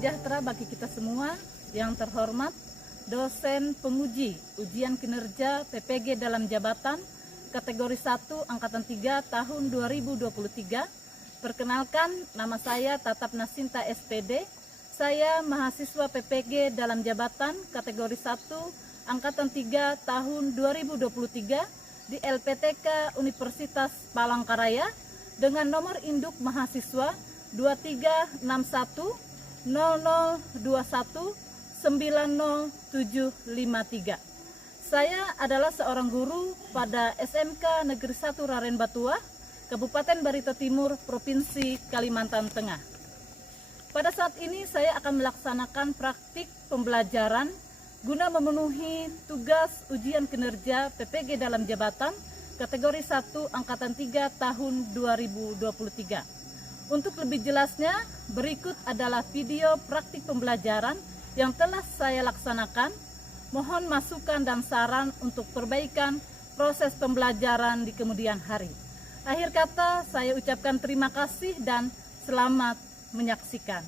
sejahtera bagi kita semua. Yang terhormat dosen penguji ujian kinerja PPG dalam jabatan kategori 1 angkatan 3 tahun 2023. Perkenalkan, nama saya Tatap Nasinta SPD. Saya mahasiswa PPG dalam jabatan kategori 1 angkatan 3 tahun 2023 di LPTK Universitas Palangkaraya dengan nomor induk mahasiswa 2361 0021 90753. Saya adalah seorang guru pada SMK Negeri 1 Raden Batua, Kabupaten Barito Timur, Provinsi Kalimantan Tengah. Pada saat ini saya akan melaksanakan praktik pembelajaran guna memenuhi tugas ujian kinerja PPG dalam jabatan kategori 1 angkatan 3 tahun 2023. Untuk lebih jelasnya, berikut adalah video praktik pembelajaran yang telah saya laksanakan. Mohon masukan dan saran untuk perbaikan proses pembelajaran di kemudian hari. Akhir kata, saya ucapkan terima kasih dan selamat menyaksikan.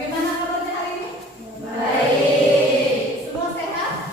Bagaimana kabarnya hari ini? Baik. Semua sehat?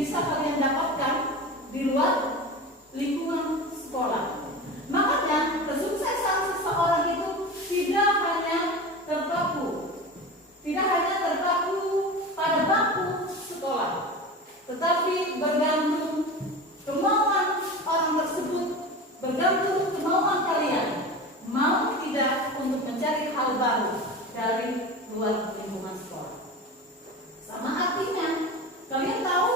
bisa kalian dapatkan di luar lingkungan sekolah. Makanya kesuksesan seseorang itu tidak hanya terpaku pada bangku sekolah, tetapi bergantung kemauan orang tersebut, bergantung kemauan kalian mau tidak untuk mencari hal baru dari luar lingkungan sekolah. Sama artinya, kalian tahu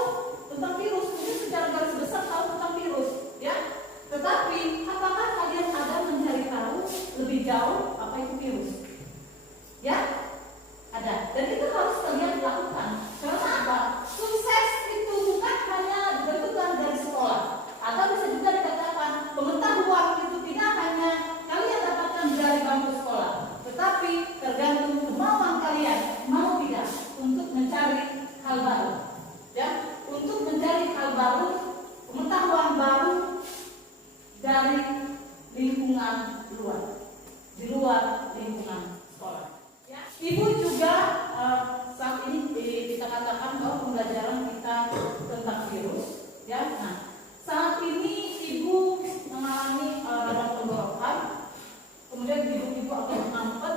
tentang virus, mungkin secara garis besar tahu tentang virus, ya. Tetapi apakah kalian ada mencari tahu lebih jauh apa itu virus? Ya, ada. Dan itu harus kalian lakukan. Karena apa? Sukses itu bukan hanya dibentukkan dari sekolah, atau bisa juga dikatakan pengetahuan itu tidak hanya kalian dapatkan dari bangku sekolah, tetapi tergantung kemauan kalian mau tidak untuk mencari hal baru, ya, untuk mencari hal baru, pengetahuan baru dari lingkungan luar, di luar lingkungan sekolah. Ya. Ibu juga saat ini kita katakan bahwa pembelajaran kita tentang virus, ya. Nah, saat ini ibu mengalami radang tenggorokan, kemudian ibu akan mampet,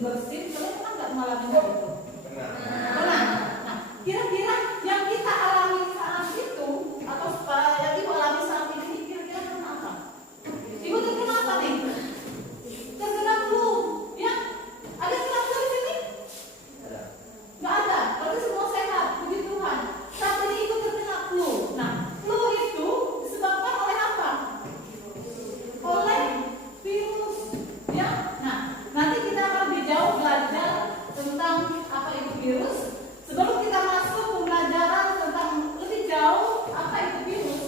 bersin, kalian pernah nggak mengalami itu? Pernah. Nah, kira-kira yang kita alami saat itu atau yang ibu alami saat ini kira-kira kenapa? Ibu terkena apa nih? Terkena flu, ya? Ada kena flu di sini? Nggak ada. Berarti semua sehat, puji Tuhan. Saat ini ibu terkena flu. Nah, flu itu disebabkan oleh apa? Oleh virus, ya. Nah, nanti kita akan lebih jauh belajar tentang apa itu virus. Sebelum kita masuk pembelajaran tentang lebih jauh apa itu virus,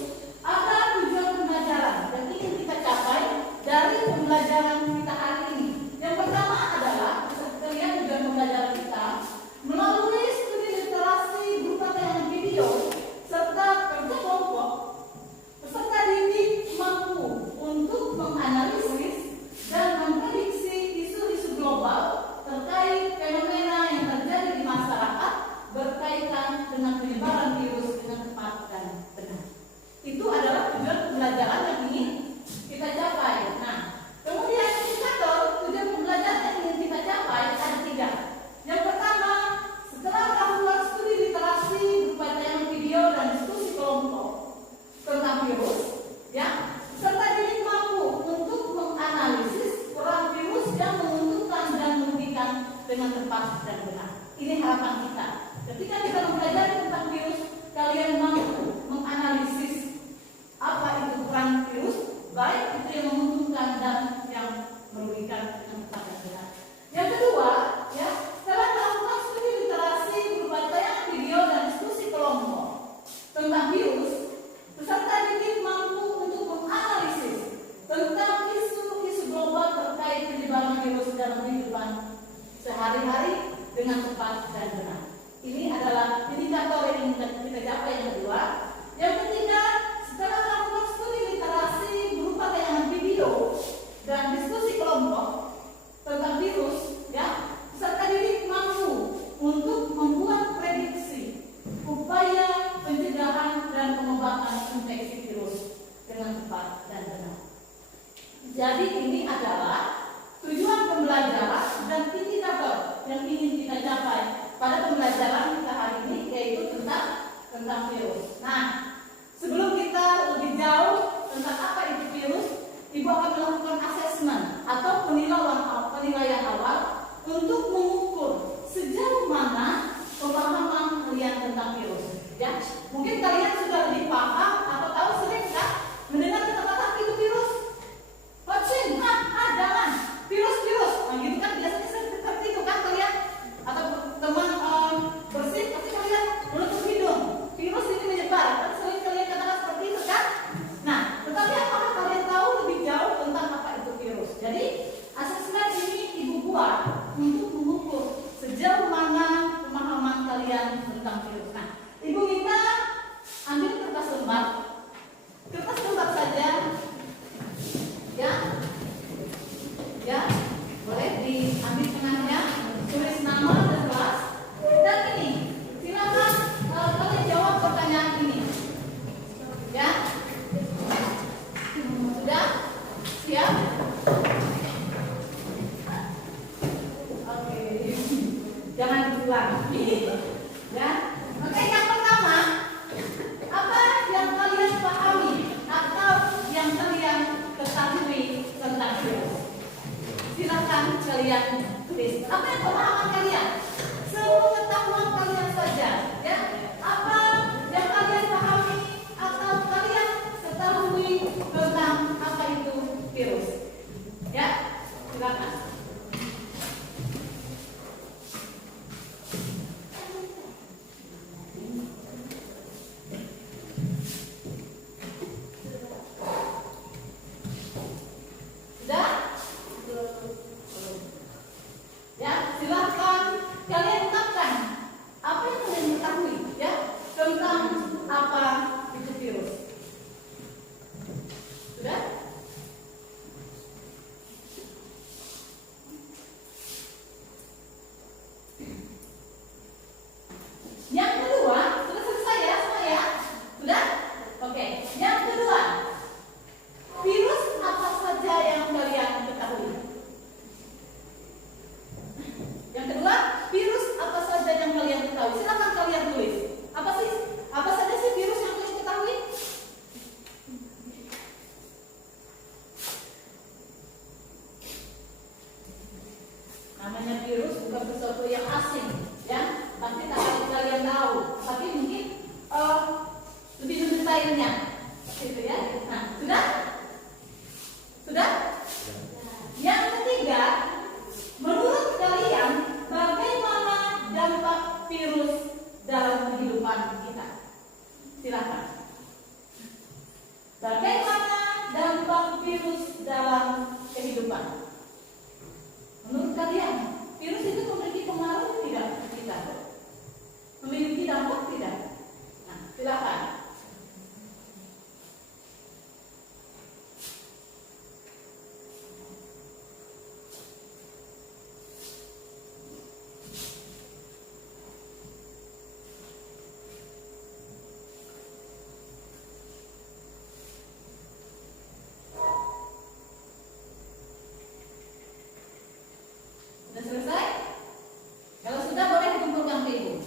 ada tujuan pembelajaran yang ingin kita capai dari pembelajaran kita hari ini. Yang pertama adalah, kita lihat tujuan pembelajaran kita melalui studi literasi berupa tayangan video serta kerja kelompok. Peserta didik mampu untuk menganalisis dan memprediksi isu-isu global terkait fenomena yang terjadi di masyarakat berkaitan dengan penyebaran virus dengan tepat dan benar. Itu adalah tujuan pembelajaran yang ingin kita capai. Nah, kemudian indikator tujuan pembelajaran yang ingin kita capai ada 3. Yang pertama, setelah melakukan studi literasi berupa tayangan video dan diskusi kelompok tentang virus, ya, serta didik mampu untuk menganalisis peran virus yang menguntungkan dan merugikan dengan tepat dan benar. Ini harapan kita. Ketika kita mempelajari tentang virus, kalian mampu menganalisis apa itu peran virus, baik itu yang menguntungkan dan yang merugikan dengan tepat dan benar. Yang kedua, ya, setelah melakukan studi literasi berupa tayangan video dan diskusi kelompok tentang virus, peserta didik mampu untuk menganalisis tentang isu-isu global terkait penyebaran virus dalam kehidupan sehari-hari dengan tepat dan benar. Ini adalah indikator yang kita capai. Yang kedua. Yang ketiga, setelah melakukan studi literasi berupa tayangan video dan diskusi kelompok tentang virus, ya, peserta didik mampu untuk membuat prediksi upaya pencegahan dan pengobatan infeksi virus dengan tepat dan benar. Jadi ini adalah tujuan pembelajaran dan indikator yang ingin kita capai pada pembelajaran kita hari ini, yaitu tentang virus. Nah, sebelum kita lebih jauh tentang apa itu virus, Ibu akan melakukan asesmen atau penilaian awal untuk mengukur sejauh mana pemahaman kalian tentang virus. Ya, mungkin kalian sudah lebih paham atau tahu sering kan mendengar kata-kata itu virus, vaksin, jangan virus. Nah, gitu kan biasanya seperti itu kan kalian atau teman bersin pasti kalian menutup hidung. Virus ini menyebar, kan sering kalian katakan seperti itu kan. Nah, tetapi apakah kalian tahu lebih jauh tentang apa itu virus? Jadi asesmen ini Ibu buat untuk mengukur sejauh mana pemahaman kalian tentang virus. Nah, Ibu minta ambil kertas lembar akan kalian tes. Apa yang pemahaman kalian? Sepengetahuan kalian saja, ya. Apa yang kalian pahami atau kalian ketahui tentang apa itu virus? Ya, silakan. Namanya virus bukan sesuatu yang asing, ya. Pasti tak akan kalian tahu. Tapi mungkin lebih detailnya, gitu ya. Nah, sudah? Sudah? Yang ketiga, menurut kalian bagaimana dampak virus dalam kehidupan kita? Silakan. Bagaimana dampak virus dalam kehidupan? Menurut kalian, virus itu memiliki pengaruh tidak ke kita? Memiliki dampak tidak? Nah, silakan. Sudah selesai? Kalau sudah boleh dikumpulkan ke ibu.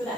Sudah.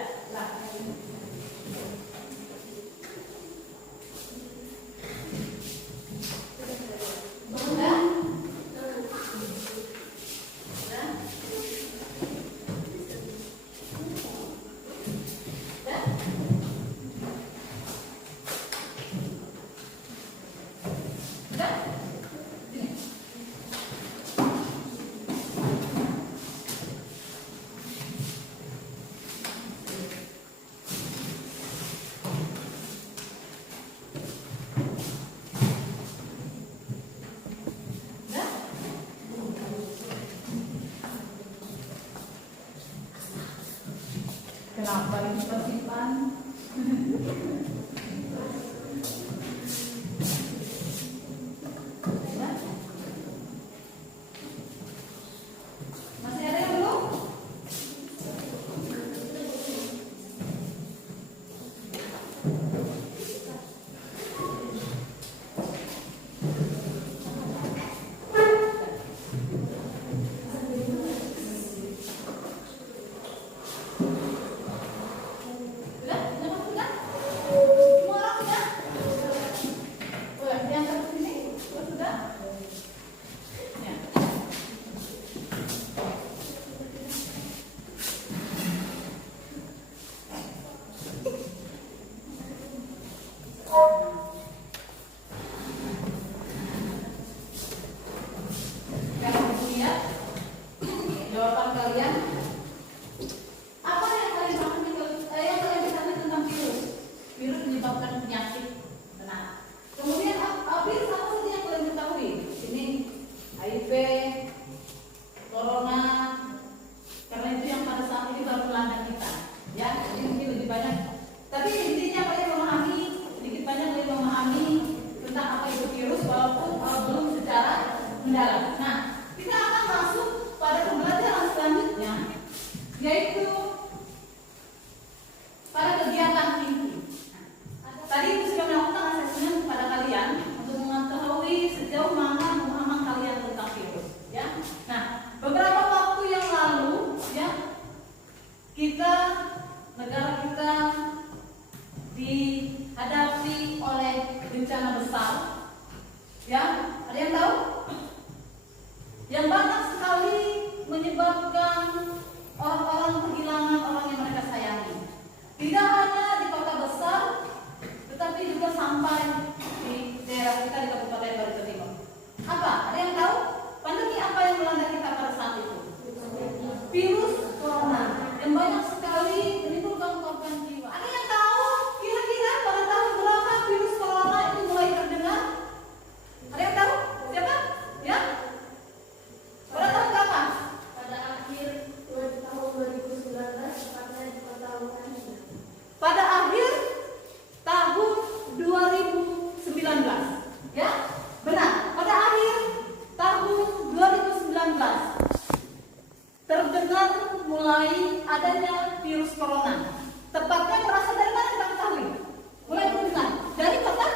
Kenapa ini tersimpan? Masih ada yang belum? Sudah? menyebabkan orang-orang kehilangan orang yang mereka sayangi. Tidak hanya di kota besar, tetapi juga sampai di daerah kita di Kabupaten Barito Timur. Apa? Ada yang tahu? Pandemi apa yang melanda kita pada saat itu? Virus corona yang banyak sekali menimbulkan korban jiwa. Ada yang tahu kira-kira pada tahun berapa virus corona itu mulai terdengar? Ada yang tahu? Siapa? Ya? Pada tahun berapa? Pada akhir tahun 2019, tepatnya di kota Wuhan. Pada akhir tahun 2019. Ya? Benar. Pada akhir tahun 2019 terdengar mulai adanya virus corona. Tepatnya berasal dari mana kita ketahui? Mulai terdengar dari kota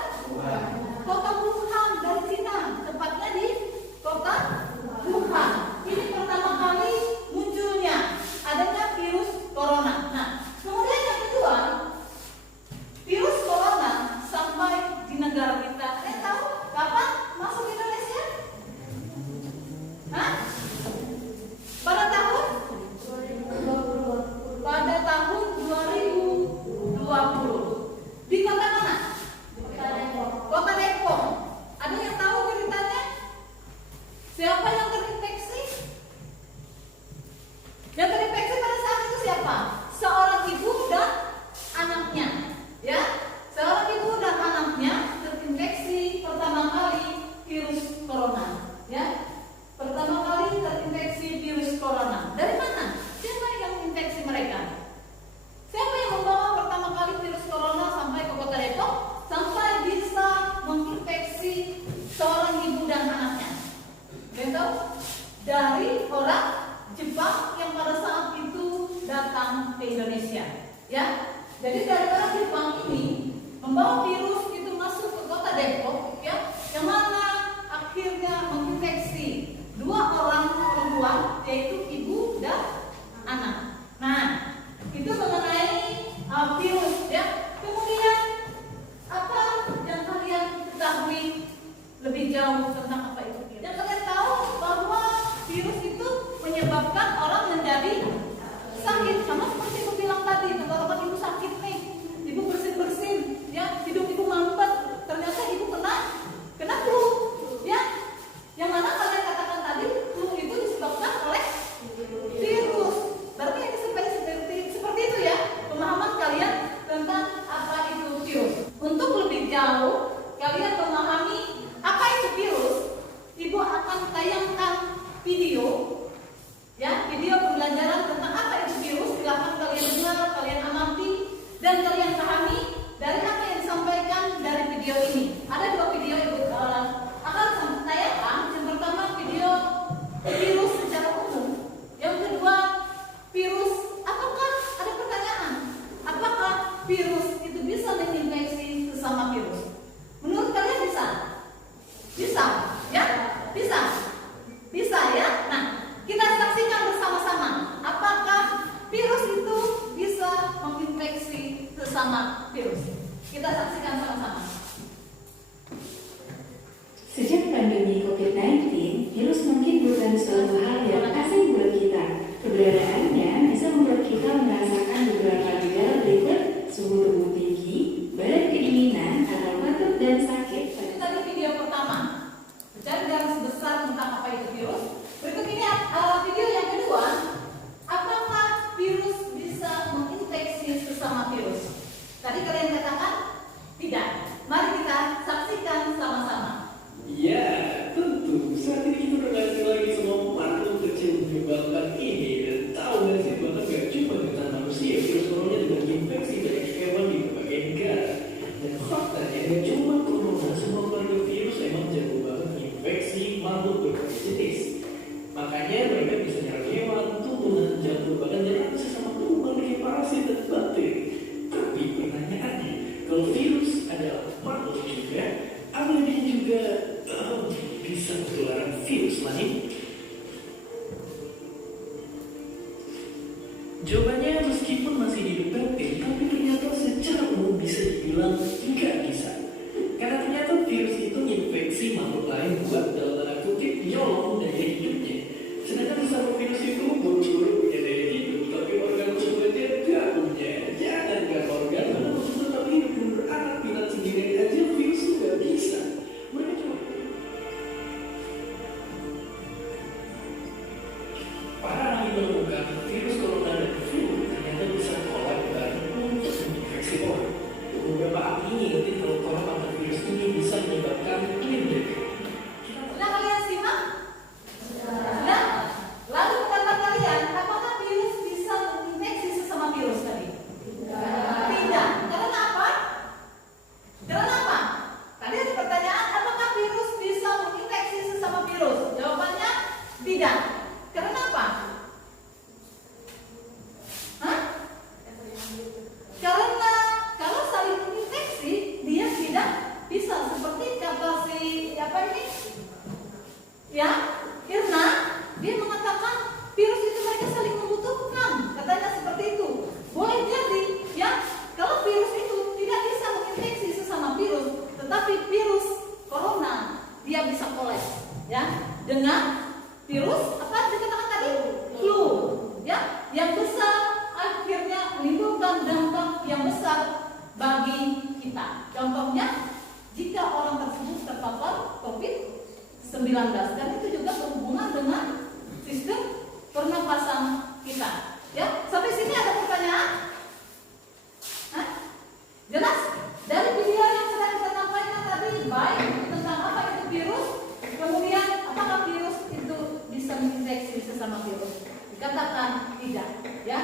Wuhan, dari Cina. Tepatnya di kota Wuhan. Ini pertama kali munculnya adanya virus corona. Nah, kemudian yang kedua, virus corona sampai di negara kita. Ada yang tahu kapan masuk Indonesia? Hah? Pada tahun 2020. Di kota mana? Kota Depok. Ada yang tahu ceritanya? Siapa yang terinfeksi? Yang terinfeksi pada saat itu siapa? Seorang ibu dan anaknya. Ya, seorang ibu dan anaknya terinfeksi pertama kali virus corona. Ya, pertama kali terinfeksi virus corona. Dari mana? Siapa yang menginfeksi mereka? Siapa yang membawa pertama kali virus corona sampai ke kota Depok sampai bisa menginfeksi seorang ibu dan anaknya? Betul? Dari orang Jepang yang pada saat itu datang ke Indonesia. Ya, jadi dari orang Jepang ini membawa virus itu masuk ke kota Depok, ya, yang mana akhirnya menginfeksi 2 orang perempuan, yaitu ibu dan anak. Nah, itu mengenai virus, ya. Kemudian apa yang kalian ketahui lebih jauh tentang apa itu virus? Yang kalian tahu bahwa virus itu menyebabkan orang menjadi sakit, sama seperti ibu bilang tadi. Kalau ibu sakit nih, ibu bersin-bersin, ya, hidung ibu mampet, ternyata ibu kena flu, ya. Yang mana kalian katakan tadi, flu itu disebabkan oleh virus. Berarti ini seperti itu ya, pemahaman kalian tentang apa itu virus. Untuk lebih jauh kalian memahami apa itu virus, ibu akan tayangkan video, ya, video pembelajaran tentang apa itu virus. Silahkan kalian dengar, kalian amati, dan kalian pahami dari apa yang disampaikan dari video ini. Ada 2 video yang akan tayangkan. Yang pertama video virus secara umum, yang kedua virus. Apakah ada pertanyaan? Apakah virus itu bisa menginfeksi sesama virus? Menurut kalian bisa? Bisa, ya? Bisa ya? Nah, kita saksikan bersama-sama. Apakah virus itu bisa menginfeksi sesama virus? Kita saksikan sama-sama. Sejak pandemi COVID-19, virus mungkin bukan suatu hal yang asing buat kita. Keberadaannya bisa membuat kita merasakan beberapa gejala berikut: suhu tubuh tinggi, badan kedinginan, atau batuk dan sakit. Tadi video pertama, mencari garis besar tentang apa itu virus. Berikut ini video yang kedua, apakah virus bisa menginfeksi sesama virus? Tadi kalian katakan tidak. Mari kita saksikan sama-sama. Ya, tentu. Saat ini kita berkasih lagi semua makhluk kecil menyebabkan ini. Dan tahu nggak sih, bahkan gak cuma dengan manusia, virus corona juga infeksi banyak hewan di berbagai negara. Dan faktanya gak cuma corona, semua keluarga virus emang jago banget infeksi makhluk berbagai jenis. Makanya mereka bisa nyerang hewan, tumbuhan, jamur, bahkan nyerang sesama tumbuhan kayak parasit dan bakteri. Tapi pertanyaannya, kalau virus adalah makhluk juga, apa dia juga bisa ketularan virus lain? Jawabannya meskipun masih didebatin, tapi ternyata secara umum bisa dibilang nggak bisa. Karena ternyata virus itu infeksi makhluk lain buat dalam tanda kutip nyolong daya hidupnya. Sedangkan sesama virus itu buru-buru punya daya hidup, tapi organ muskulernya nggak punya. Jangankan organ, karena khusus tetap hidup dan beranak pinak sendiri aja virus itu nggak bisa. Mereka cuma para ahli menemukan virus corona dan flu ternyata bisa kolak bareng untuk menginfeksi orang. Beberapa ahli ini ngerti kalau kolak atau virus ini bisa menyebabkan pneumonia. Sudah kalian simak? Sudah? Lalu pendapat kalian, apakah virus bisa menginfeksi sesama virus tadi? Tidak. Karena apa? Karena apa? Tadi ada pertanyaan, apakah virus bisa menginfeksi sesama virus? Jawabannya tidak. Karena apa? Hah? Karena kalau saling menginfeksi, dia tidak bisa seperti kata si apa ini? Ya, karena dia mengatakan virus itu mereka saling membutuhkan, katanya seperti itu. Boleh jadi, ya, kalau virus itu tidak bisa menginfeksi sesama virus, tetapi virus corona dia bisa koles, ya, dengan virus apa dikatakan tadi? Flu, ya, yang besar akhirnya menimbulkan dampak yang besar bagi kita. Contohnya, jika orang tersebut terpapar COVID-19, dan itu juga berhubungan dengan sistem pernapasan kita. Ya, sampai sini ada pertanyaan? Hah? Jelas? Dari video yang sedang kita sampaikan tadi, baik tentang apa itu virus, kemudian apakah virus itu bisa menginfeksi sesama virus? Dikatakan tidak, ya.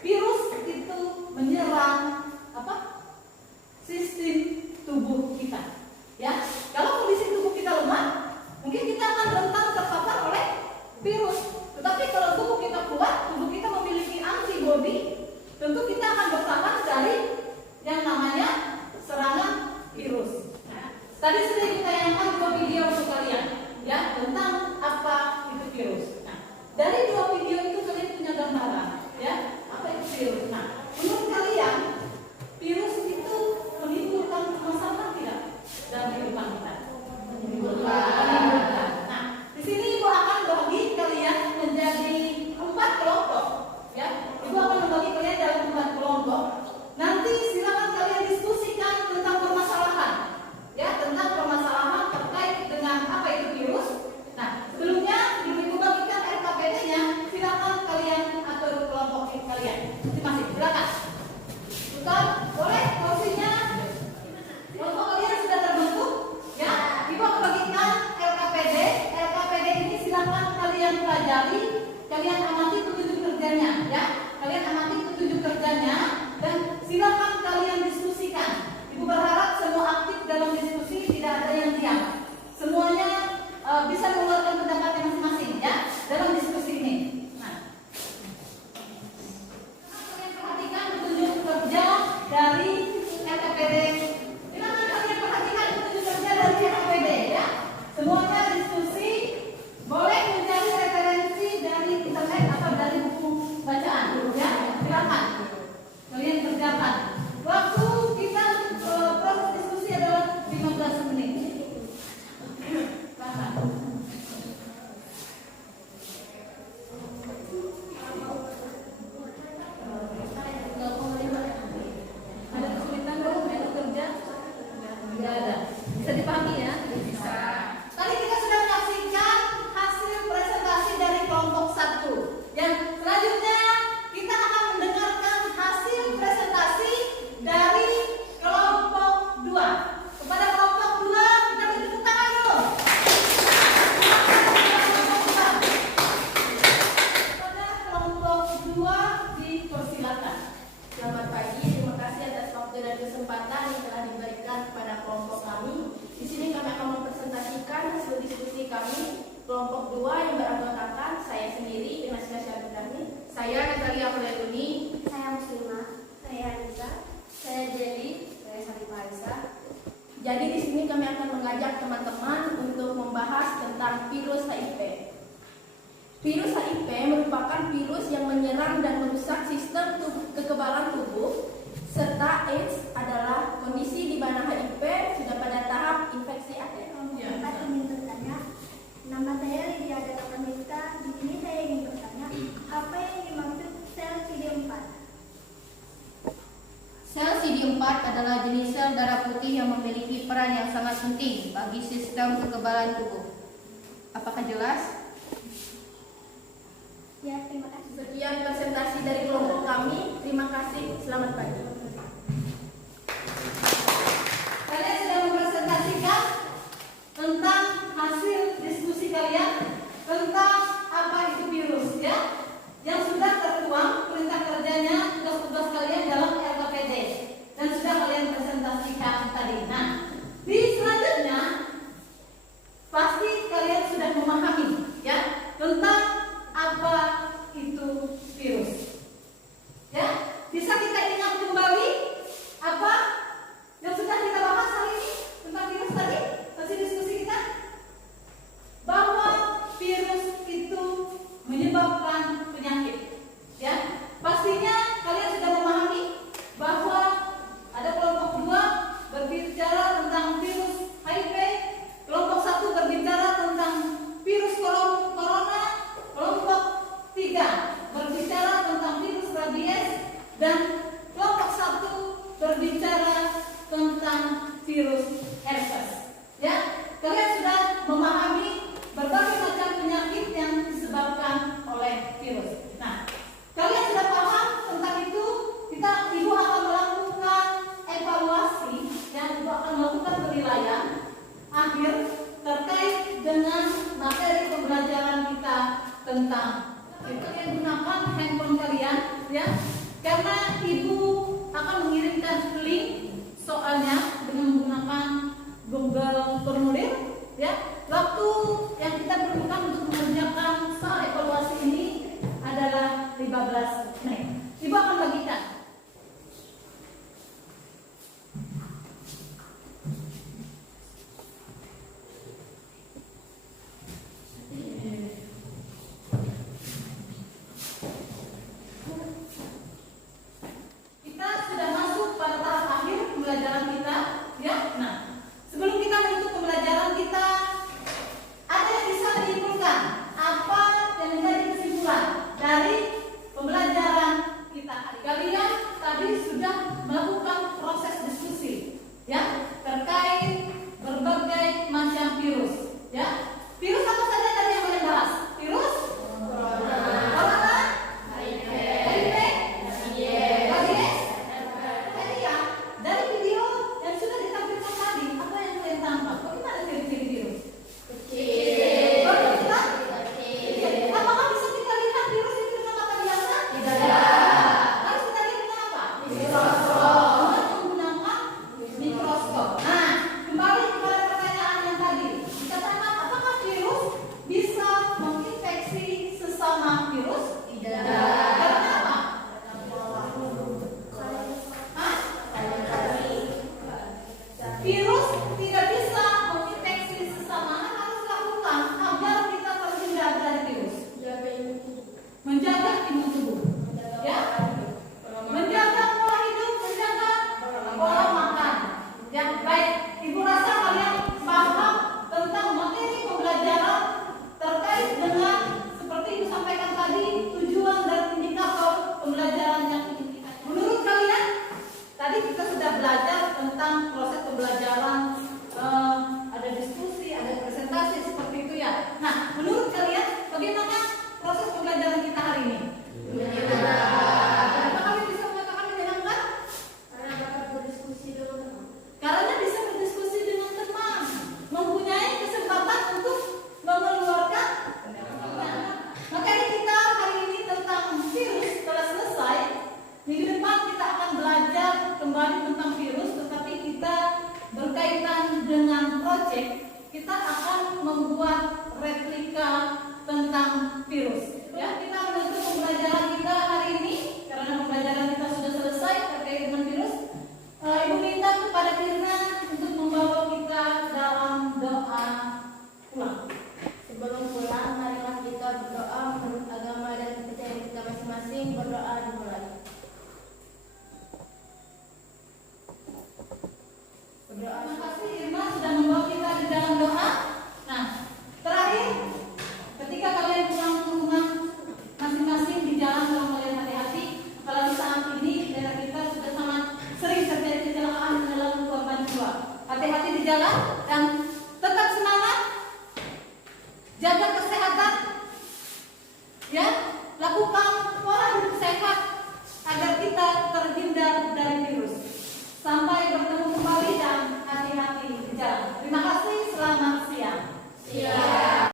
Virus itu menyerang apa? Sistem tubuh kita. Ya, kalau kondisi tubuh kita lemah, mungkin kita akan rentan terpapar oleh virus. Tetapi kalau tubuh kita kuat, tubuh kita memiliki antibodi, tentu kita akan bertahan dari yang namanya serangan virus. Nah, tadi sudah ditayangkan 2 video untuk kalian, ya, tentang apa itu virus. Nah, dari 2 video itu kalian punya gambaran, ya, apa itu virus. Nah, menurut kalian virus itu menimbulkan masalah tidak dalam kehidupan kita? Menimbulkan. Nah, di sini Ibu akan bagi kalian menjadi 4 kelompok, ya. Ibu akan membagi kalian dalam 4 kelompok. Nanti silakan kalian diskusikan tentang permasalahan, ya, tentang permasalahan terkait dengan apa itu virus. Nah, sebelum Ibu bagikan RKPD-nya, silakan kalian atur kelompok kalian. Masing-masing, silakan. Bukan, boleh porsinya. Kelompok kalian sudah terbentuk, ya. Ibu akan bagikan RKPD. RKPD ini silakan kalian pelajari, kalian amati petunjuk kerjanya, ya. Kalian amati petunjuk kerjanya dan silakan kalian diskusikan. Ibu berharap semua aktif dalam diskusi, tidak ada yang diam. Semuanya bisa mengeluarkan pendapatnya masing-masing, ya, dalam diskusi ini. Nah, kalian perhatikan petunjuk kerja dari RKPD. Silakan kalian perhatikan petunjuk kerja dari RKPD, ya. Semuanya diskusi, boleh mencari referensi dari internet atau dari buku bacaan, ya. Silakan kalian kerjakan. Waktu kita proses diskusi adalah 15 menit. Silakan. Ada kesulitan dong metode kerja? Tidak ada. Bisa dipahami ya? Bisa. Tadi kita sudah menyaksikan hasil presentasi dari kelompok 1. Yang selanjutnya kita akan mendengarkan hasil presentasi dari kelompok 2. Kepada kelompok 2 kita beri tepuk tangan dulu. Kepada kelompok 2 dipersilakan. Selamat pagi, terima kasih atas waktu dan kesempatan yang telah diberikan kepada kelompok kami. Di sini kami akan mempresentasikan hasil diskusi kami kelompok 2 yang beranggotakan saya sendiri, Nasya Syarifani, saya Natalia Khairuni, saya Muslimah, saya Anissa, saya Jelly, saya Sarifah Aisyah. Jadi di sini kami akan mengajak teman-teman untuk membahas tentang virus HIV. Virus HIV merupakan virus yang menyerang dan merusak sistem kekebalan tubuh, serta AIDS adalah kondisi di mana HIV sudah pada tahap infeksi akut. Saya ingin bertanya, nama saya Lydia Data Pramita. Di sini keempat adalah jenis sel darah putih yang memiliki peran yang sangat penting bagi sistem kekebalan tubuh. Apakah jelas? Ya, terima kasih. Sekian presentasi dari kelompok kami. Terima kasih. Selamat pagi. Kalian sudah mempresentasikan tentang hasil diskusi kalian tentang apa itu virus, ya, yang sudah tertuang perintah kerjanya, tugas-tugas kalian dalam RKPD dan sudah kalian presentasikan tadi. Nah, di selanjutnya pasti kalian sudah memahami, ya, tentang apa itu virus. Ya, bisa kita ingat kembali apa yang sudah kita bahas hari ini tentang virus tadi, hasil diskusi kita, bahwa virus itu menyebabkan penyakit. Ya, pastinya kalian sudah memahami bahwa ada kelompok 2 berbicara tentang virus HIV, kelompok 1 berbicara tentang virus corona, kelompok 3 berbicara tentang virus rabies, dan kelompok 1 berbicara tentang virus herpes. Ya, kalian sudah memahami berbagai macam penyakit yang disebabkan oleh virus. Nah, kalian sudah paham tentang itu. Ibu akan melakukan evaluasi, yang Ibu akan melakukan penilaian akhir terkait dengan materi pembelajaran kita tentang itu. Kalian gunakan handphone kalian, ya, karena Ibu akan mengirimkan link soalnya dengan menggunakan Google Formulir, ya. Waktu yang kita perlukan untuk mengerjakan soal evaluasi ini adalah 15 menit. Ibu akan bagikan. Kita sudah masuk pada tahap akhir pembelajaran kita, ya. Nah, sebelum kita menutup pembelajaran kita, ada yang bisa menyimpulkan apa yang menjadi kesimpulan dari pembelajaran kita hari. Kalian tadi sudah melakukan proses diskusi, ya, terkait berbagai macam virus, ya. Virus apa saja tadi yang kalian bahas? Virus corona, HIV, rabies. Jadi ya, dari video yang sudah ditampilkan tadi, apa yang kalian tangkap? Bagaimana ciri-ciri virus? Apakah bisa kita lihat virus itu dengan mata biasa? Tidak. Harus kita lihat dengan apa? Mikroskop. Menggunakan mikroskop. Nah, kembali kepada pertanyaan yang tadi. Dikatakan apakah virus bisa menginfeksi sesama virus? Tidak. Karena apa? Hah? Virus tidak bisa menginfeksi sesama. Harus lakukan agar kita terhindar dari virus. Menjaga imun tubuh, ya, menjaga pola hidup, menjaga pola makan. Ya, baik. Ibu rasa kalian paham tentang materi pembelajaran terkait dengan seperti Ibu sampaikan tadi, tujuan dan indikator pembelajaran yang ingin kita. Menurut kalian, tadi kita sudah belajar tentang proses pembelajaran, ada diskusi, ada presentasi seperti itu, ya. Nah, menurut kalian bagaimana proses pembelajaran kita hari ini? Kenapa kalian bisa mengatakan menyenangkan? Karena bisa berdiskusi dengan teman, mempunyai kesempatan untuk mengeluarkan materi kita hari ini tentang virus telah selesai. Minggu depan kita akan belajar kembali tentang virus, tetapi kita berkaitan dengan proyek. Kita akan membuat replika tentang virus. Ya, kita menutup pembelajaran kita hari ini karena pembelajaran kita sudah selesai terkait dengan virus. Ibu minta kepada Kirna untuk membawa kita dalam doa pulang. Sebelum pulang, marilah kita berdoa menurut agama dan kepercayaan kita masing-masing. Berdoa dimulai. Berdoa. Terima kasih Irma sudah membawa kita di dalam doa. Nah, terakhir, ketika kalian pulang ke rumah masing-masing di jalan, kalau kalian hati-hati. Kalau saat ini daerah kita sudah sangat sering terjadi jalan dan tetap semangat, jaga kesehatan, ya, lakukan pola hidup sehat agar kita terhindar dari virus. Sampai bertemu kembali dan hati-hati di jalan. Terima kasih, selamat siang. Siap.